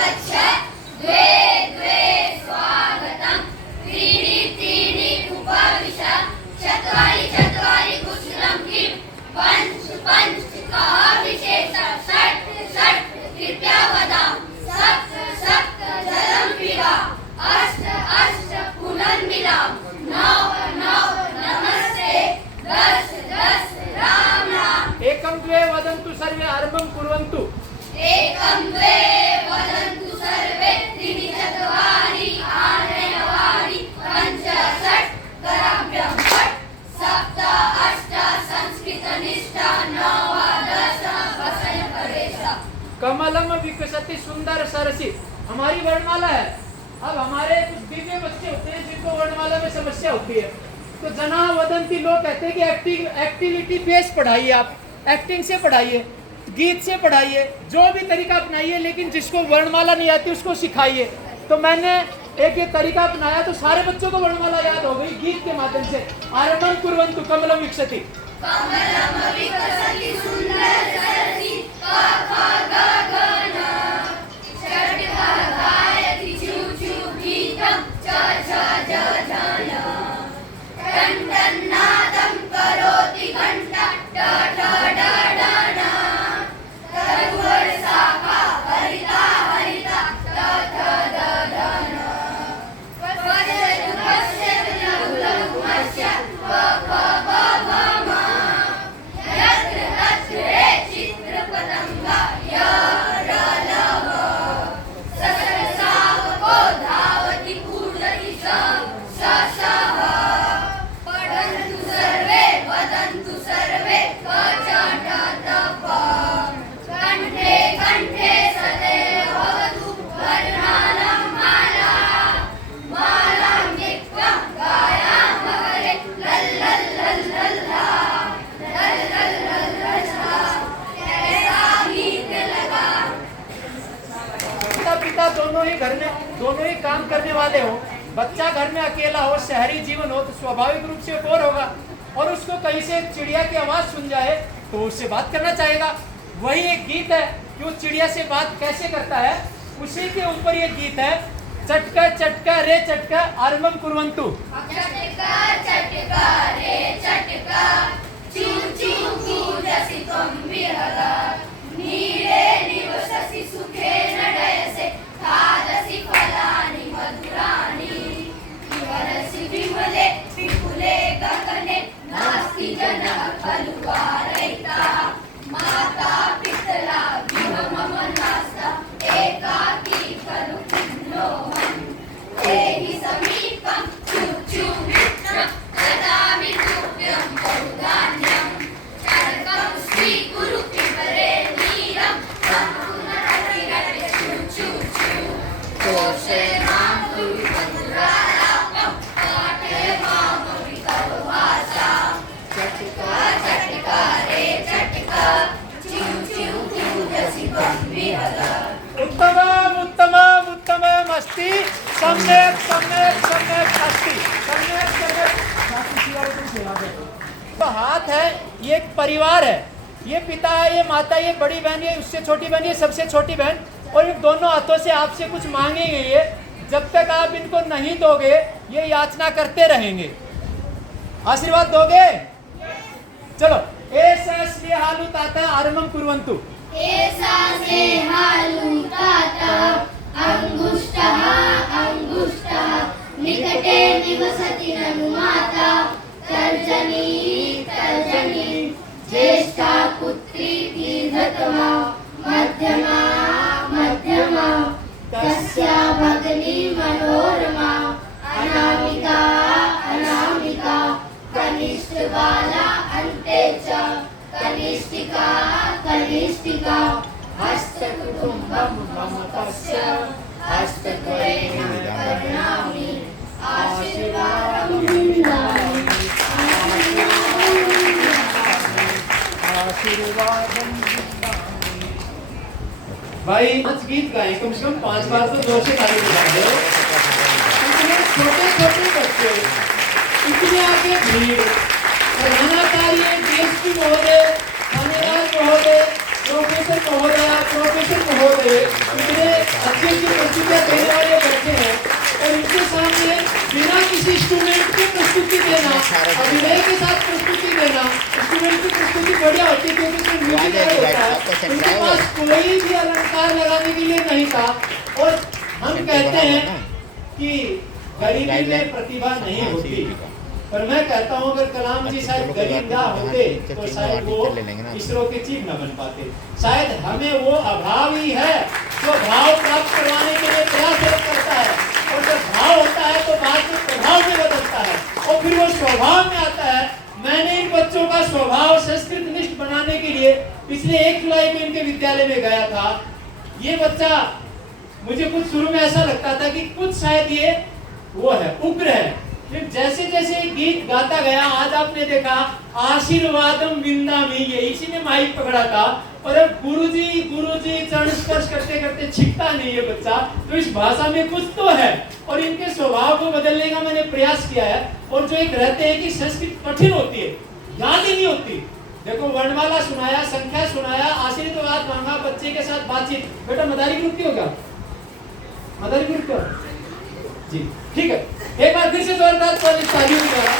द्वे द्वे स्वागतम् त्रीणि त्रीणि उपविश चत्वारि चत्वारि कुशलं किं पञ्च पञ्च कः विशेषः षट् षट् कृपया वदाम सप्त सप्त जलं पिबा अष्ट अष्ट पुनर्मिलाम नव नव नमस्ते दश दश राम राम एकं द्वे वदन्तु सर्वे आरम्भं कुर्वन्तु एकं द्वे वदन्तु सर्वे त्रीणि चत्वारि आनयवारि पञ्च षट् कराभ्यां षट् सप्त अष्ट संस्कृतनिष्ठा नव दश वसनपरेश कमलम विकसति सुंदर सरसी हमारी वर्णमाला है। अब हमारे कुछ दिव्य बच्चे होते हैं जिनको वर्णमाला में समस्या होती है, तो जना वदंती लोग कहते हैं कि एक्टिविटी बेस्ड पढ़ाइए, आप एक्टिंग से पढ़ाइए, गीत से पढ़ाइए, जो भी तरीका अपनाइए, लेकिन जिसको वर्णमाला नहीं आती उसको सिखाइए। तो मैंने एक ये तरीका अपनाया तो सारे बच्चों को वर्णमाला याद हो गई गीत के माध्यम से। आरम्भं कुर्वन्तु कमलं विकसति कमलं विकसति सुन्दर सरसि क ख ग घ न षट् गायति चू चू गीतं च छ ज झ न टन् टन् नादं करोति घण्टा ट ठ ड ड न तरुवर्षाखा हरिता हरिता त थ द ध न पश्यतु पश्यतु लघु लघुमस्य प प प भ म यत्र तत्र रे चित्रपतंगा य र ल भ ससरसावको धावति कूर्दति स स स ह पठन्तु सर्वे वदन्तु सर्वे क च ट त प कंठे कंठे सदैव भवतु वर्णानां माला मालां नित्यं गायामहरे लल् लल् लल् ला लल् लल् लल् लल् ला कैसा गीत लगा। माता पिता दोनों ही काम करने वाले हो, बच्चा घर में अकेला हो, शहरी जीवन हो, तो स्वाभाविक रूप से बोर होगा और उसको कहीं से चिड़िया की आवाज सुन जाए तो उससे बात करना चाहेगा। वही एक गीत है कि वो चिड़िया से बात कैसे करता है, उसी के ऊपर ये गीत है। चटका चटका रे चटका आरम्भं कुर्वन्तु चटका चटका रे चटका चू चू कूदसि त्वं विहगा नीरे निवससि सुखे नडयसे खादसि फलानि मधुराणि विहरसि विमले विपुले गगने नास्ति जनः खलु वारयिता माता पितरा विह मम नास्ता एकाकी खलु खिन्नोऽहम् एहि समीपं चू चू मित्रं ददामि तुभ्यं बहुधान्यं चरकं स्वीकुरु पिबरे नीरं तं पुनरतिरति चू चू चू कोशे मां कुरु मधुरालापं पाठे मामपि तव भाषा चटका चटका रे चटका चू चू कूदसि त्वं विहगा। उत्तमम् उत्तमम् उत्तमम् अस्ति सम्यक् सम्यक् सम्यक् अस्ति सम्यक् सम्यक्। तो हाथ है, ये एक परिवार है, ये पिता है, ये माता, ये बड़ी बहन, ये उससे छोटी बहन, ये सबसे छोटी बहन, और इन दोनों हाथों से आपसे कुछ मांगेंगे। ये जब तक आप इनको नहीं दोगे ये याचना करते रहेंगे। आशीर्वाद दोगे? चलो एषा स्नेहालु ताता आरम्भं कुर्वन्तु एषा स्नेहालु ताता अंगुष्ठः अंगुष्ठः निकटे निवसति ननु माता तर्जनी तर्जनी ज्येष्ठा पुत्री दीर्घतमा मध्यमा मध्यमा तस्या भगिनी मनोरमा अनामिका अनामिका कनिष्ठ बाला अन्ते च कनिष्ठिका कनिष्ठिका हस्तकुटुम्बं मम तस्य हस्तद्वयेन करुणामि आशीर्वादं ददामि आशीर्वादं भाई 5 गीत गाए, कम से कम 5 बार तो जोर से ताली बजा दो। इतने छोटे छोटे बच्चे, इतने आगे भीड़, प्रधानाचार्य डीएसपी महोदय, थानेदार महोदय, प्रोफेसर महोदय, इतने अच्छे अभिनय के साथ प्रस्तुति देना, स्टूडेंट की प्रस्तुति बढ़िया होती है क्योंकि उसमें म्यूजिक ऐड होता है। उनके पास कोई भी अलंकार लगाने के लिए नहीं था। और हम कहते हैं कि गरीबी में प्रतिभा नहीं होती, पर मैं कहता हूँ अगर कलाम जी शायद गरीब ना होते तो शायद वो इसरो के चीफ न बन पाते। शायद हमें वो अभाव ही है जो भाव प्राप्त करवाने के लिए प्रयास करता है, और जब भाव होता है तो बाद में प्रभाव में बदलता है और फिर वो स्वभाव में आता है। मैंने इन बच्चों का स्वभाव संस्कृत निष्ठ बनाने के लिए पिछले 1 जुलाई में इनके विद्यालय में गया था। ये बच्चा मुझे कुछ शुरू में ऐसा लगता था कि कुछ शायद ये वो है, उग्र है। फिर जैसे जैसे गीत गाता गया, आज आपने देखा आशीर्वादम विंदामी, ये इसी ने माइक पकड़ा था। और अब गुरुजी चरण स्पर्श करते करते छिपता नहीं ये बच्चा, तो इस भाषा में कुछ तो है और इनके स्वभाव को बदलने का मैंने प्रयास किया है। और जो एक रहते हैं कि संस्कृत कठिन होती है, याद ही नहीं होती। देखो वर्णमाला सुनाया, संख्या सुनाया, आशीर्वाद मांगा, बच्चे के साथ बातचीत। बेटा मदारी ग्रुप की होगा, मदारी ग्रुप का जी, ठीक है। एक बार फिर से जोरदार तालियों द्वारा